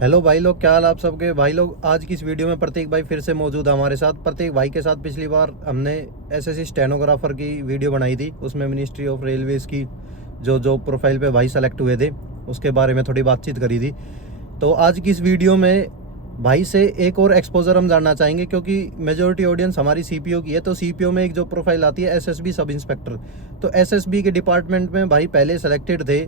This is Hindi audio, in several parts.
हेलो भाई लोग, क्या हाल आप सबके। भाई लोग, आज की इस वीडियो में प्रतीक भाई फिर से मौजूद है हमारे साथ। प्रतीक भाई के साथ पिछली बार हमने एसएससी स्टेनोग्राफर की वीडियो बनाई थी, उसमें मिनिस्ट्री ऑफ रेलवेज की जो जॉब प्रोफाइल पे भाई सेलेक्ट हुए थे उसके बारे में थोड़ी बातचीत करी थी। तो आज की इस वीडियो में भाई से एक और एक्सपोजर हम जानना चाहेंगे, क्योंकि मेजोरिटी ऑडियंस हमारी सीपीओ की है। तो सीपीओ में एक जो प्रोफाइल आती है एसएसबी सब इंस्पेक्टर, तो एसएसबी के डिपार्टमेंट में भाई पहले सेलेक्टेड थे।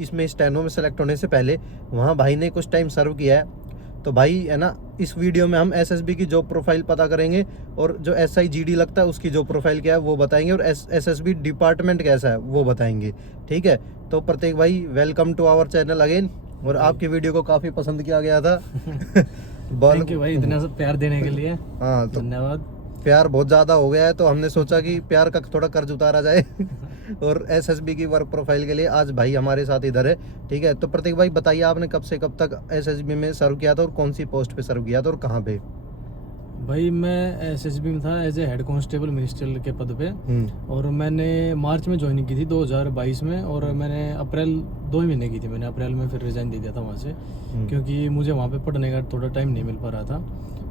इसमें स्टेनो में सेलेक्ट होने से पहले वहाँ भाई ने कुछ टाइम सर्व किया है। तो भाई है ना, इस वीडियो में हम एसएसबी की जॉब प्रोफाइल पता करेंगे और जो एसआईजीडी लगता है उसकी जॉब प्रोफाइल क्या है वो बताएंगे, और एसएसबी डिपार्टमेंट कैसा है वो बताएंगे। ठीक है, तो प्रतीक भाई welcome to our channel again. और आपकी वीडियो को काफ़ी पसंद किया गया था। थैंक यू भाई, इतना सब प्यार देने के लिए। हाँ, तो धन्यवाद। प्यार बहुत ज़्यादा हो गया है, तो हमने सोचा कि प्यार का थोड़ा कर्ज उतारा जाए। और एसएसबी की वर्क प्रोफाइल के लिए आज भाई हमारे साथ इधर है। ठीक है, तो प्रतीक भाई बताइए, आपने कब से कब तक एसएसबी में सर्व किया था और कौन सी पोस्ट पे सर्व किया था और कहाँ पे? भाई मैं एसएसबी में था as a head constable ministerial के पद पे। और मैंने मार्च में ज्वाइनिंग की थी 2022 में, और मैंने अप्रैल 2 महीने की थी। मैंने अप्रैल में फिर रिजाइन दे दिया था वहाँ से, क्योंकि मुझे वहाँ पे पढ़ने का थोड़ा टाइम नहीं मिल पा रहा था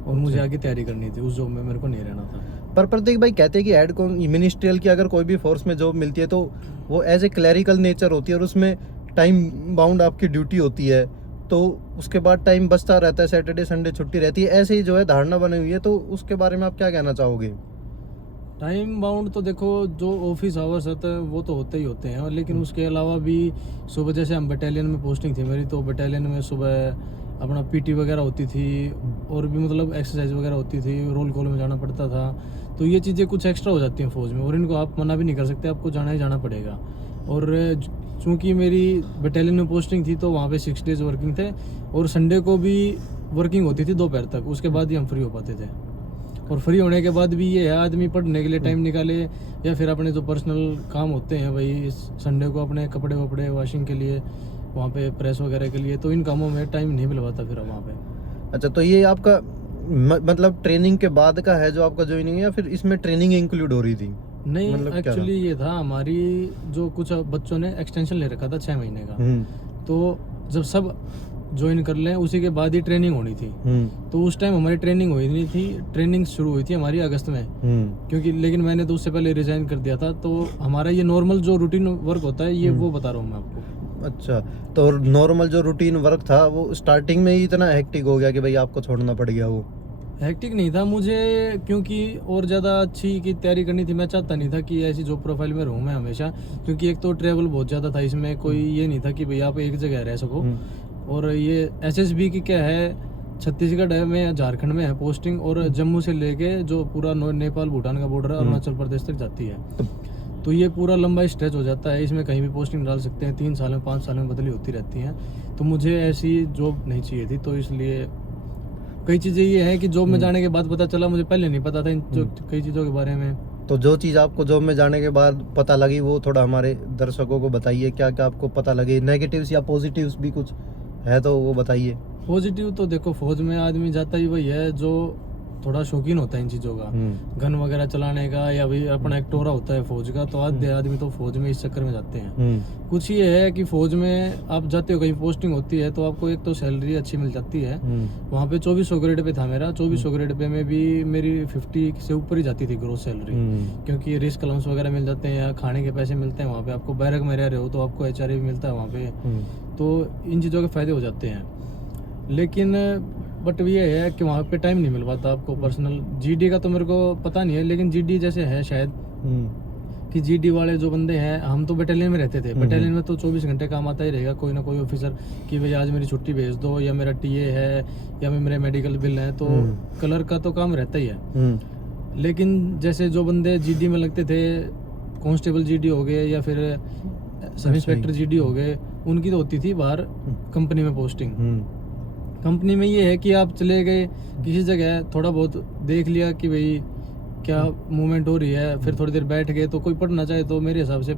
और मुझे आगे तैयारी करनी थी। उस जॉब में मेरे को नहीं रहना था। पर प्रतीक भाई कहते हैं कि हेड मिनिस्ट्रियल की अगर कोई भी फोर्स में जॉब मिलती है तो वो एज ए क्लैरिकल नेचर होती है और उसमें टाइम बाउंड आपकी ड्यूटी होती है, तो उसके बाद टाइम बचता रहता है, सैटरडे संडे छुट्टी रहती है। ऐसे ही जो है धारणा बनी हुई है, तो उसके बारे में आप क्या कहना चाहोगे? टाइम बाउंड तो देखो, जो ऑफिस आवर्स होते हैं वो तो होते ही होते हैं, लेकिन उसके अलावा भी सुबह जैसे हम बटालियन में पोस्टिंग थी मेरी, तो बटालियन में सुबह अपना पीटी वगैरह होती थी और भी मतलब एक्सरसाइज वगैरह होती थी, रोल कॉल में जाना पड़ता था। तो ये चीज़ें कुछ एक्स्ट्रा हो जाती हैं फौज में, और इनको आप मना भी नहीं कर सकते, आपको जाना ही जाना पड़ेगा। और चूँकि मेरी बटालियन में पोस्टिंग थी तो वहाँ पे 6 डेज वर्किंग थे, और संडे को भी वर्किंग होती थी दोपहर तक। उसके बाद ही हम फ्री हो पाते थे। और फ्री होने के बाद भी ये है, आदमी पढ़ने के लिए टाइम निकाले या फिर अपने जो पर्सनल काम होते हैं भाई, संडे को अपने कपड़े वपड़े वॉशिंग के लिए, वहाँ पे प्रेस वगैरह के लिए, तो इन कामों में टाइम नहीं मिल पाता फिर वहाँ पे। अच्छा, तो ये आपका मतलब ट्रेनिंग के बाद का है जो आपका ज्वाइनिंग है, या फिर इसमें ट्रेनिंग इंक्लूड हो रही थी? नहीं, मतलब क्या एक्चुअली ये था, हमारी जो कुछ बच्चों ने एक्सटेंशन ले रखा था 6 महीने का। तो जब सब ज्वाइन कर लें उसी के बाद ही ट्रेनिंग होनी थी। तो उस टाइम हमारी ट्रेनिंग हुई नहीं थी। ट्रेनिंग शुरू हुई थी हमारी अगस्त में, क्योंकि लेकिन मैंने तो उससे पहले रिजाइन कर दिया था। तो हमारा ये नॉर्मल जो रूटीन वर्क होता है ये वो बता रहा हूँ मैं आपको। अच्छा, तो नॉर्मल जो रूटीन वर्क था वो स्टार्टिंग में ही इतना हेक्टिक हो गया कि भाई आपको छोड़ना पड़ गया? वो हेक्टिक नहीं था मुझे, क्योंकि और ज़्यादा अच्छी की तैयारी करनी थी। मैं चाहता नहीं था कि ऐसी जॉब प्रोफाइल में रहूँ मैं हमेशा, क्योंकि एक तो ट्रैवल बहुत ज़्यादा था इसमें। कोई ये नहीं था कि भाई आप एक जगह रह सको। और ये एसएसबी की क्या है, छत्तीसगढ़ है में, झारखंड में है पोस्टिंग, और जम्मू से लेके जो पूरा नेपाल भूटान का बॉर्डर है, अरुणाचल प्रदेश तक जाती है। तो ये पूरा लंबा स्ट्रेच हो जाता है, इसमें कहीं भी पोस्टिंग डाल सकते हैं। 3 साल में 5 साल में बदली होती रहती हैं। तो मुझे ऐसी जॉब नहीं चाहिए थी, तो इसलिए कई चीज़ें ये हैं कि जॉब में जाने के बाद पता चला, मुझे पहले नहीं पता था इन कई चीज़ों के बारे में। तो जो चीज़ आपको जॉब में जाने के बाद पता लगी वो थोड़ा हमारे दर्शकों को बताइए। क्या क्या आपको पता लगे, नेगेटिव्स या पॉजिटिव्स भी कुछ है तो वो बताइए। पॉजिटिव तो देखो, फौज में आदमी जाता ही वही है जो थोड़ा शौकीन होता है इन चीज़ों का, गन वगैरह चलाने का, या भाई अपना एक टोरा होता है फौज का। तो आधे आदमी तो फौज में इस चक्कर में जाते हैं। कुछ ये है कि फौज में आप जाते हो, कहीं पोस्टिंग होती है तो आपको एक तो सैलरी अच्छी मिल जाती है। वहाँ पे 2400 ग्रेड पे था मेरा। 2400 ग्रेड पे में भी मेरी 50 से ऊपर ही जाती थी ग्रोस सैलरी, क्योंकि रिस्क अलाउंस वगैरह मिल जाते हैं या खाने के पैसे मिलते हैं वहाँ पे। आपको बैरक में रह रहे हो तो आपको एचआरए भी मिलता है वहाँ पे। तो इन चीज़ों के फायदे हो जाते हैं। लेकिन बट ये है कि वहाँ पे टाइम नहीं मिल पाता आपको पर्सनल। जीडी का तो मेरे को पता नहीं है, लेकिन जीडी जैसे है शायद कि जीडी वाले जो बंदे हैं, हम तो बटालियन में रहते थे। बटालियन में तो 24 घंटे काम आता ही रहेगा, कोई ना कोई ऑफिसर कि भाई आज मेरी छुट्टी भेज दो, या मेरा टीए है, या मेरे मेडिकल बिल है। तो कलर का तो काम रहता ही है। लेकिन जैसे जो बंदे जीडी में लगते थे, कांस्टेबल जीडी हो गए या फिर सब इंस्पेक्टर जीडी हो गए, उनकी तो होती थी बाहर कंपनी में पोस्टिंग। कंपनी में ये है कि आप चले गए किसी जगह, थोड़ा बहुत देख लिया कि भाई क्या मूवमेंट हो रही है, फिर थोड़ी देर बैठ गए। तो कोई पढ़ना चाहे तो मेरे हिसाब से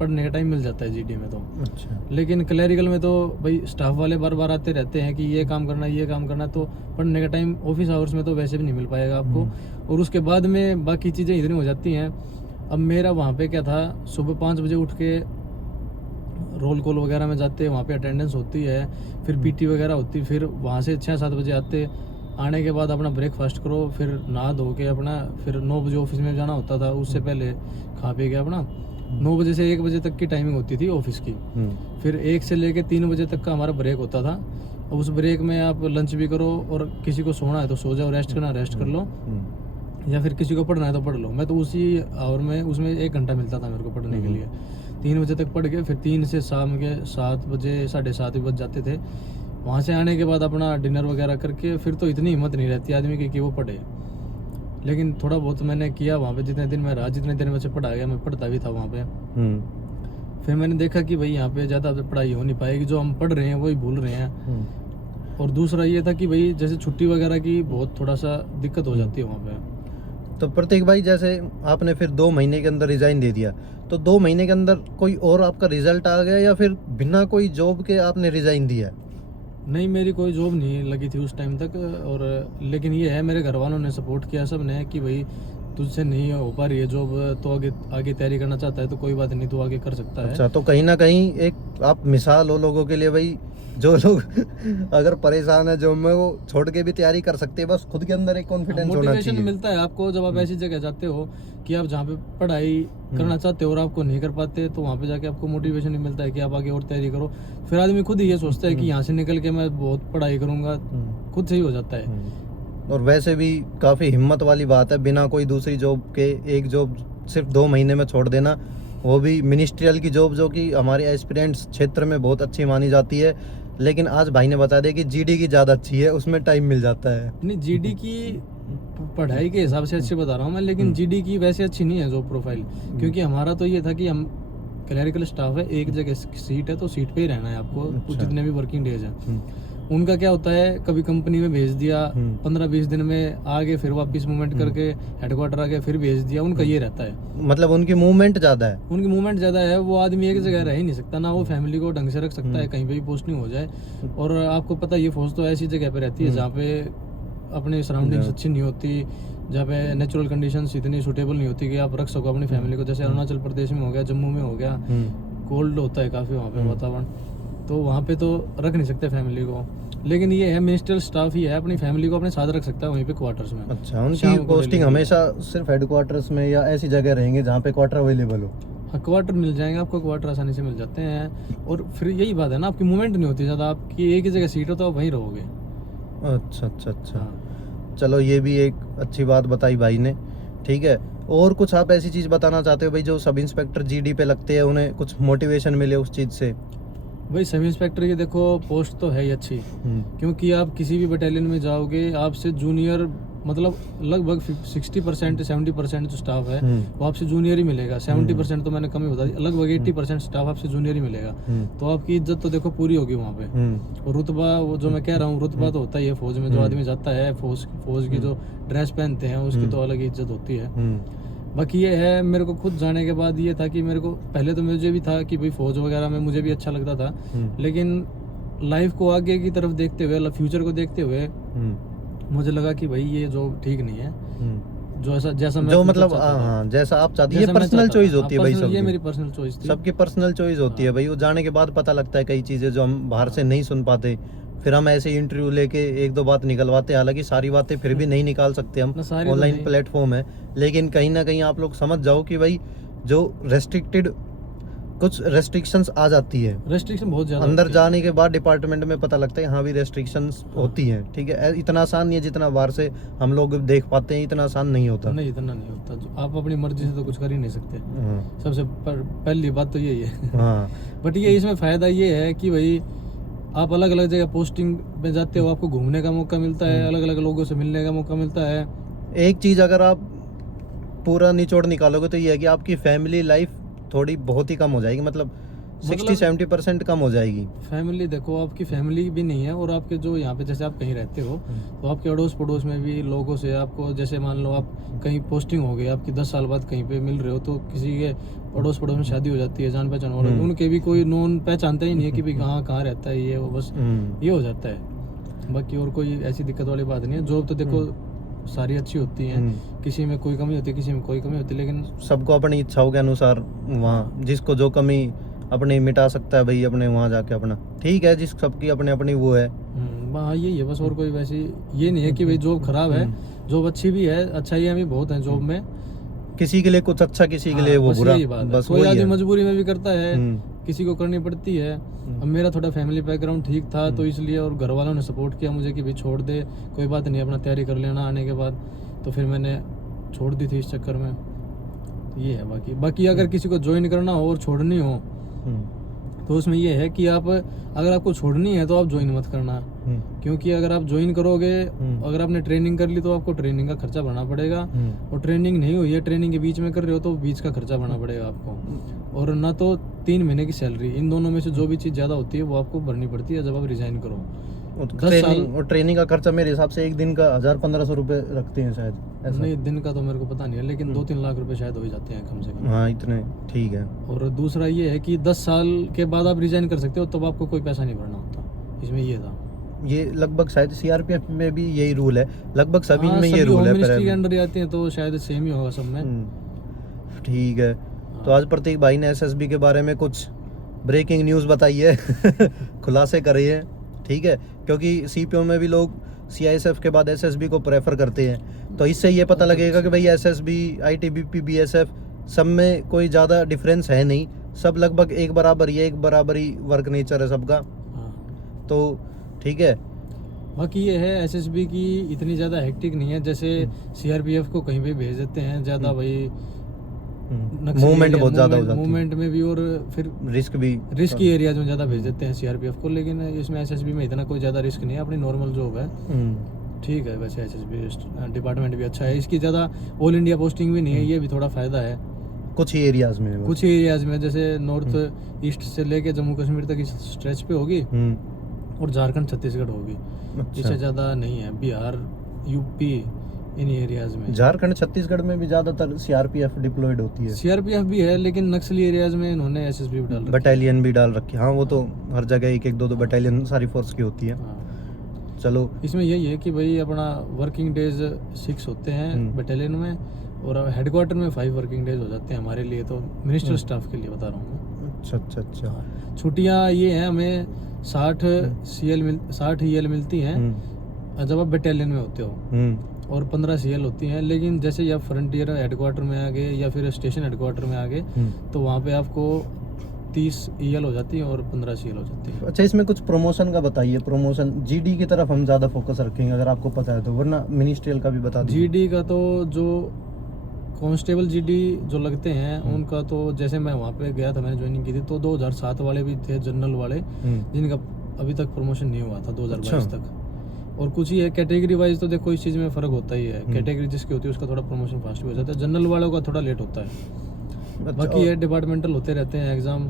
पढ़ने का टाइम मिल जाता है जीडी में तो। अच्छा, लेकिन क्लैरिकल में तो भाई स्टाफ वाले बार बार आते रहते हैं कि ये काम करना ये काम करना, तो पढ़ने का टाइम ऑफिस आवर्स में तो वैसे भी नहीं मिल पाएगा आपको। और उसके बाद में बाकी चीज़ें इतनी हो जाती हैं। अब मेरा वहाँ पे क्या था, सुबह 5 बजे उठ के रोल कॉल वगैरह में जाते, वहाँ पे अटेंडेंस होती है, फिर पीटी वगैरह होती, फिर वहाँ से 6-7 बजे आते, आने के बाद अपना ब्रेकफास्ट करो, फिर नहा धो के अपना फिर 9 बजे ऑफिस में जाना होता था, उससे पहले खा पी के अपना 9 बजे से 1 बजे तक की टाइमिंग होती थी ऑफिस की। फिर 1 से लेके 3 बजे तक का हमारा ब्रेक होता था। अब उस ब्रेक में आप लंच भी करो, और किसी को सोना है तो सो जाओ, रेस्ट करना रेस्ट कर लो, या फिर किसी को पढ़ना है तो पढ़ लो। मैं तो उसी आवर में, उसमें 1 घंटा मिलता था मेरे को पढ़ने के लिए। 3 बजे तक पढ़ के फिर 3 से शाम के 7 बजे 7:30 बज जाते थे। वहाँ से आने के बाद अपना डिनर वगैरह करके फिर तो इतनी हिम्मत नहीं रहती आदमी की कि वो पढ़े, लेकिन थोड़ा बहुत मैंने किया वहाँ पे। जितने दिन मैं रहा, जितने दिन मुझे पढ़ा गया, मैं पढ़ता भी था वहाँ पे। फिर मैंने देखा कि भाई यहाँ पे ज़्यादा पढ़ाई हो नहीं पाएगी, जो हम पढ़ रहे हैं वही भूल रहे हैं। और दूसरा ये था कि भाई जैसे छुट्टी वगैरह की बहुत थोड़ा सा दिक्कत हो जाती है वहाँ पे। तो प्रतीक भाई, जैसे आपने फिर 2 महीने के अंदर रिजाइन दे दिया, तो 2 महीने के अंदर कोई और आपका रिजल्ट आ गया, या फिर बिना कोई जॉब के आपने रिजाइन दिया? नहीं, मेरी कोई जॉब नहीं लगी थी उस टाइम तक। और लेकिन ये है, मेरे घर वालों ने सपोर्ट किया सब ने कि भाई तुझसे नहीं हो पा रही है जॉब, तो आगे तैयारी करना चाहता है तो कोई बात नहीं, तू आगे कर सकता है। अच्छा, तो कहीं ना कहीं एक आप मिसाल हो लोगों के लिए भाई, जो लोग अगर परेशान है जॉब में, वो छोड़ के भी तैयारी कर सकते हैं, बस खुद के अंदर एक कॉन्फिडेंस होना मोटिवेशन चाहिए। मिलता है आपको जब आप ऐसी जगह जाते हो कि आप जहाँ पे पढ़ाई करना चाहते हो और आपको नहीं कर पाते, तो वहाँ पे जाके आपको मोटिवेशन भी मिलता है कि आप आगे और तैयारी करो। फिर आदमी खुद ही ये सोचता है कि यहाँ से निकल के मैं बहुत पढ़ाई करूँगा, खुद से ही हो जाता है। और वैसे भी काफ़ी हिम्मत वाली बात है, बिना कोई दूसरी जॉब के एक जॉब सिर्फ 2 महीने में छोड़ देना, वो भी मिनिस्ट्रियल की जॉब, जो कि हमारे एस्पिरेंट्स क्षेत्र में बहुत अच्छी मानी जाती है। लेकिन आज भाई ने बता दिया कि जीडी की ज़्यादा अच्छी है, उसमें टाइम मिल जाता है। नहीं, जीडी की पढ़ाई के हिसाब से अच्छी बता रहा हूँ मैं, लेकिन जीडी की वैसे अच्छी नहीं है जॉब प्रोफाइल। क्योंकि हमारा तो ये था कि हम क्लरिकल स्टाफ है, एक जगह सीट है तो सीट पे ही रहना है आपको। अच्छा। जितने भी वर्किंग डेज हैं, उनका क्या होता है, कभी कंपनी में भेज दिया, 15-20 दिन में आगे, फिर वापस मूवमेंट करके हेडक्वार्टर आके फिर भेज दिया, उनका ये रहता है। मतलब उनकी मूवमेंट ज़्यादा है। उनकी मूवमेंट ज़्यादा है, वो आदमी एक जगह रह ही नहीं सकता ना, वो फैमिली को ढंग से रख सकता है, कहीं पे भी पोस्टिंग हो जाए। और आपको पता है ये फौज तो ऐसी जगह पे रहती है जहाँ पे अपनी सराउंडिंग्स अच्छी नहीं होती, जहाँ पे नेचुरल कंडीशंस इतनी सूटेबल नहीं होती कि आप रख सको अपनी फैमिली को। जैसे अरुणाचल प्रदेश में हो गया, जम्मू में हो गया, कोल्ड होता है काफ़ी वहाँ पे वातावरण, तो वहाँ पे तो रख नहीं सकते फैमिली को। लेकिन ये है, मिनिस्ट्रियल स्टाफ ही है, अपनी फैमिली को अपने साथ रख सकता है वहीं पे क्वार्टर्स में। अच्छा, उनकी पोस्टिंग हमेशा सिर्फ हेडक्वार्टर्स में या ऐसी जगह रहेंगे जहाँ पे क्वार्टर अवेलेबल हो? हाँ, क्वार्टर मिल जाएंगे आपको, क्वार्टर आसानी से मिल जाते हैं। और फिर यही बात है ना, आपकी मूवमेंट नहीं होती ज़्यादा, आपकी एक ही जगह सीट हो तो आप वहीं रहोगे। अच्छा अच्छा अच्छा। हाँ। चलो, ये भी एक अच्छी बात बताई भाई ने। ठीक है, और कुछ आप ऐसी चीज़ बताना चाहते हो भाई, जो सब इंस्पेक्टर जीडी पे लगते हैं, उन्हें कुछ मोटिवेशन मिले उस चीज़ से? भाई सब इंस्पेक्टर की देखो पोस्ट तो है ही अच्छी, क्योंकि आप किसी भी बटालियन में जाओगे, आपसे जूनियर मतलब लगभग 60% 70% जो स्टाफ है वो आपसे जूनियर ही मिलेगा। 70% तो मैंने कम ही बता दी, लगभग 80% स्टाफ आपसे जूनियर ही मिलेगा। तो आपकी इज्जत तो देखो पूरी होगी वहाँ पे। और रुतबा, वो जो मैं कह रहा हूँ, रुतबा तो होता ही है फौज में। जो आदमी जाता है फौज की जो ड्रेस पहनते हैं उसकी तो अलग ही इज्जत होती है। बाकी ये है, मेरे को खुद जाने के बाद ये था कि मेरे को पहले तो मुझे भी था कि भाई फौज वगैरह में मुझे भी अच्छा लगता था, लेकिन लाइफ को आगे की तरफ देखते हुए, फ्यूचर को देखते हुए मुझे लगा कि भाई ये जो ठीक नहीं है, जैसा मैं जो मतलब जैसा आप चाहते हैं। ये पर्सनल चॉइस होती है भाई, सबकी। ये मेरी पर्सनल चॉइस थी। सबकी पर्सनल चॉइस होती है भाई, वो जाने के बाद पता लगता है कई चीजें जो हम बाहर से नहीं सुन पाते। फिर हम ऐसे इंटरव्यू लेके 1-2 बात निकलवाते हैं, हालांकि सारी बातें फिर भी नहीं निकाल सकते हम, ऑनलाइन प्लेटफॉर्म है। लेकिन कहीं ना कहीं आप लोग समझ जाओ कि भाई जो रेस्ट्रिक्टेड, कुछ रेस्ट्रिक्शंस आ जाती है, रेस्ट्रिक्शन बहुत ज्यादा अंदर जाने के बाद डिपार्टमेंट में पता लगता है हाँ भी रेस्ट्रिक्शंस होती हैं। ठीक है, इतना आसान नहीं है जितना बाहर से हम लोग देख पाते हैं, इतना आसान नहीं होता। नहीं, इतना नहीं होता। आप अपनी मर्जी से तो कुछ कर ही नहीं सकते। सबसे पहली बात तो यही है। बट ये इसमें फायदा ये है कि भाई आप अलग अलग जगह पोस्टिंग में जाते हो, आपको घूमने का मौका मिलता है, अलग अलग लोगों से मिलने का मौका मिलता है। एक चीज अगर आप पूरा निचोड़ निकालोगे तो ये है कि आपकी फैमिली लाइफ थोड़ी बहुत ही कम हो जाएगी, मतलब 60-70% कम हो जाएगी। फैमिली देखो, आपकी फैमिली भी नहीं है, और आपके जो यहाँ पे जैसे आप कहीं रहते हो तो आपके अड़ोस पड़ोस में भी लोगों से आपको, जैसे मान लो आप कहीं पोस्टिंग हो गई, आपकी 10 साल बाद कहीं पे मिल रहे हो, तो किसी के अड़ोस पड़ोस में शादी हो जाती है, जान पहचान वाले, उनके भी कोई नॉन पहचानता ही नहीं है कि भाई कहाँ रहता है ये, वो बस ये हो जाता है। बाकी और कोई ऐसी दिक्कत वाली बात नहीं है। जॉब तो देखो सारी अच्छी होती हैं, किसी में कोई कमी होती है, किसी में कोई कमी होती है, लेकिन सबको अपनी इच्छाओं के अनुसार वहाँ जिसको जो कमी अपने मिटा सकता है भाई, अपने वहाँ जाके अपना, ठीक है, जिस सबकी अपने अपनी वो है। हाँ यही है बस, और कोई वैसी ये नहीं है कि भाई जॉब खराब है, जॉब अच्छी भी है, अच्छाइयाँ भी बहुत हैं जॉब में। किसी के लिए कुछ अच्छा, किसी के लिए वो बस बुरा, यही बात है। बस कोई वही आदमी है। मजबूरी में भी करता है, किसी को करनी पड़ती है। अब मेरा थोड़ा फैमिली बैकग्राउंड ठीक था तो इसलिए, और घर वालों ने सपोर्ट किया मुझे कि भाई छोड़ दे, कोई बात नहीं, अपना तैयारी कर लेना आने के बाद, तो फिर मैंने छोड़ दी थी इस चक्कर में। ये है बाकी अगर किसी को ज्वाइन करना हो और छोड़नी हो तो उसमें ये है कि आप, अगर आपको छोड़नी है तो आप ज्वाइन मत करना, क्योंकि अगर आप ज्वाइन करोगे, अगर आपने ट्रेनिंग कर ली तो आपको ट्रेनिंग का खर्चा भरना पड़ेगा, और ट्रेनिंग नहीं हुई है, ट्रेनिंग के बीच में कर रहे हो तो बीच का खर्चा भरना पड़ेगा आपको, और ना तो 3 महीने की सैलरी, इन दोनों में से जो भी चीज़ ज़्यादा होती है वो आपको भरनी पड़ती है जब आप रिजाइन करो। और ट्रेनिंग का खर्चा मेरे हिसाब से एक दिन का 1000-1500 रुपए रखते हैं शायद, ऐसा। नहीं, दिन का तो मेरे को पता नहीं है, लेकिन 2-3 लाख रुपए शायद हो ही जाते हैं कम से कम। हाँ इतने, ठीक है। और दूसरा ये है कि 10 साल के बाद आप रिजाइन कर सकते हो, तब आपको कोई पैसा नहीं भरना होता, इसमें ये था। ये लगभग शायद सीआरपीएफ में भी यही रूल है, लगभग सभी में ये सभी रूल होम है। मिनिस्ट्री के अंडर आते हैं तो शायद सेम ही होगा सब में। ठीक है, तो आज प्रतीक भाई ने एसएसबी के बारे में कुछ ब्रेकिंग न्यूज़ बताई है खुलासे करे हैं, ठीक है, क्योंकि सीपीओ में भी लोग सीआईएसएफ के बाद एसएसबी को प्रेफर करते हैं, तो इससे ये पता लगेगा कि भाई एसएसबी, आईटीबीपी, बीएसएफ सब में कोई ज़्यादा डिफरेंस है नहीं, सब लगभग एक बराबर ही है, एक बराबर ही वर्क नेचर है सबका। तो ठीक है, बाकी ये है एसएसबी की इतनी ज़्यादा हेक्टिक नहीं है, जैसे सीआरपीएफ को कहीं पे भेज देते हैं ज़्यादा भाई, मूवमेंट बहुत ज़्यादा हो जाती है, मूवमेंट में भी, और फिर रिस्की एरियाज में ज़्यादा भेज देते हैं सीआरपीएफ को, लेकिन इसमें एसएसबी में इतना कोई ज़्यादा रिस्क नहीं है, अपनी नॉर्मल जॉब है। ठीक है, वैसे एसएसबी डिपार्टमेंट भी अच्छा है, इसकी ज़्यादा ऑल इंडिया पोस्टिंग भी नहीं है, ये भी थोड़ा फ़ायदा है कुछ ही एरियाज में, जैसे नॉर्थ ईस्ट से लेके जम्मू कश्मीर तक इस स्ट्रेच पे होगी, और झारखंड छत्तीसगढ़ होगी, इससे ज़्यादा नहीं है। बिहार, यूपी, इन एरियाज में, झारखंड छत्तीसगढ़ में भी ज्यादातर सीआरपीएफ डिप्लॉयड होती है। सीआरपीएफ भी है, लेकिन नक्सली एरियाज में इन्होंने एसएसबी भी डाल रखी है, बटालियन भी डाल रखी है। हाँ वो तो हर जगह एक एक दो दो बटालियन सारी फोर्स की होती है। चलो, इसमें यही है कि भाई अपना वर्किंग डेज 6 होते हैं बटालियन में, और हेडक्वार्टर में 5 वर्किंग डेज हो जाते हैं हमारे लिए, तो मिनिस्टर स्टाफ के लिए बता रहा हूँ। अच्छा। छुट्टियाँ ये हैं, हमें 60 EL मिलती हैं जब आप बटालियन में होते हो, और 15 CL होती हैं, लेकिन जैसे ही आप फ्रंटियर हेडक्वार्टर में आ गए या फिर स्टेशन हेडक्वार्टर में आ गए तो वहाँ पे आपको 30 EL हो जाती है और 15 CL हो जाती है। अच्छा, इसमें कुछ प्रमोशन का बताइए, प्रमोशन जीडी की तरफ हम ज़्यादा फोकस रखेंगे अगर आपको पता है तो, वरना मिनिस्ट्रियल का भी बता दीजिए। जीडी का तो जो कांस्टेबल जीडी जो लगते हैं उनका तो, जैसे मैं वहाँ पे गया था, मैंने ज्वाइनिंग की थी, तो 2007 वाले भी थे जनरल वाले, जिनका अभी तक प्रमोशन नहीं हुआ था 2022 तक। और कुछ ही है कैटेगरी वाइज, तो देखो इस चीज़ में फ़र्क होता ही है, कैटेगरी जिसकी होती है उसका थोड़ा प्रमोशन फास्ट हो जाता है, जनरल वालों का थोड़ा लेट होता है। बाकी ये डिपार्टमेंटल होते रहते हैं एग्ज़ाम,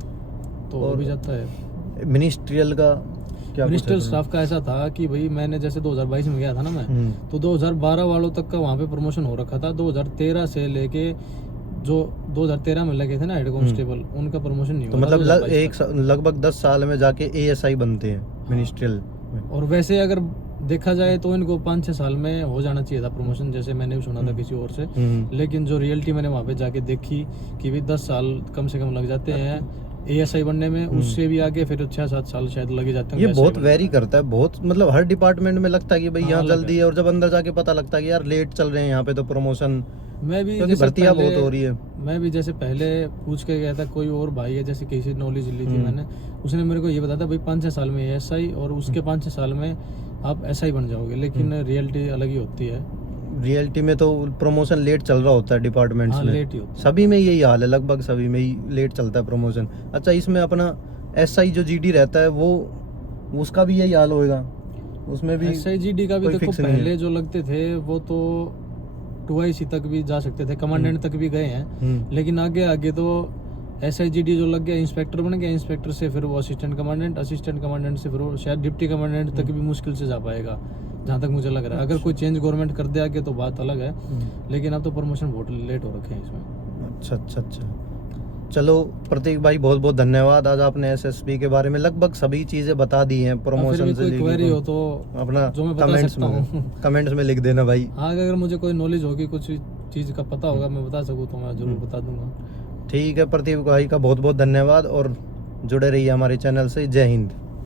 तो हो भी जाता है। मिनिस्ट्रियल का क्या? मिनिस्ट्रियल स्टाफ का ऐसा था कि भाई मैंने जैसे 2022 में गया था ना मैं, तो 2012 वालों तक का वहाँ पे प्रमोशन हो रखा था, 2013 से लेके जो 2013 में लगे थे ना हेड कांस्टेबल, उनका प्रमोशन नहीं हुआ। तो मतलब लगभग 10 साल में जाके ASI बनते हैं मिनिस्ट्रियल में। और वैसे अगर देखा जाए तो इनको 5-6 साल में हो जाना चाहिए था प्रमोशन, जैसे मैंने भी सुना था किसी और से, लेकिन जो रियलिटी मैंने वहाँ पे जाके देखी कि भाई 10 साल कम से कम लग जाते हैं ASI बनने में, उससे भी आगे फिर 6-7 साल शायद लगे जाते हैं। ये बहुत वेरी करता है, बहुत मतलब हर डिपार्टमेंट में लगता है कि भाई यहाँ जल्दी है, और जब अंदर जाके पता लगता है कि यार लेट चल रहे हैं यहाँ पे तो प्रमोशन, मैं भी क्योंकि भर्तियाँ बहुत हो रही है। मैं भी जैसे पहले पूछ के गया था, कोई और भाई है जैसे किसी नॉलेज ली थी मैंने, उसने मेरे को ये बताया था भाई 5-6 साल में ASI और उसके 5-6 साल में आप SI बन जाओगे, लेकिन रियलिटी अलग ही होती है। रियलिटी में तो प्रमोशन लेट चल रहा होता है डिपार्टमेंट्स में, लेट ही होता है। सभी में यही हाल है, लगभग सभी में ही लेट चलता है प्रमोशन। अच्छा, इसमें अपना SI जो GD रहता है वो, उसका भी यही हाल होगा? उसमें भी SI GD का भी देखो, पहले जो लगते थे वो तो 2IC तक भी जा सकते थे, कमांडेंट तक भी गए हैं, लेकिन आगे तो SI GD जो लग गया, इंस्पेक्टर बन गया, इंस्पेक्टर से फिर वो असिस्टेंट कमांडेंट, असिस्टेंट कमांडेंट से फिर वो शायद डिप्टी कमांडेंट तक भी मुश्किल से जा पाएगा, जहाँ तक मुझे लग रहा है। अगर कोई चेंज गवर्नमेंट कर दे आगे तो बात अलग है, लेकिन अब तो प्रमोशन बहुत लेट हो रखे हैं इसमें। अच्छा। चलो प्रतीक भाई, बहुत बहुत धन्यवाद, आज आपने SSB के बारे में लगभग सभी चीजें बता दी हैं, प्रमोशन से लेकर। क्वेरी हो तो अपना जो मैं बता सकता हूँ कमेंट्स में लिख देना भाई। हाँ, अगर मुझे कोई नॉलेज होगी, कुछ चीज़ का पता होगा, मैं बता सकूँ तो मैं जरूर बता दूंगा। ठीक है, प्रतीक भाई का बहुत बहुत धन्यवाद, और जुड़े रहिए हमारे चैनल से। जय हिंद।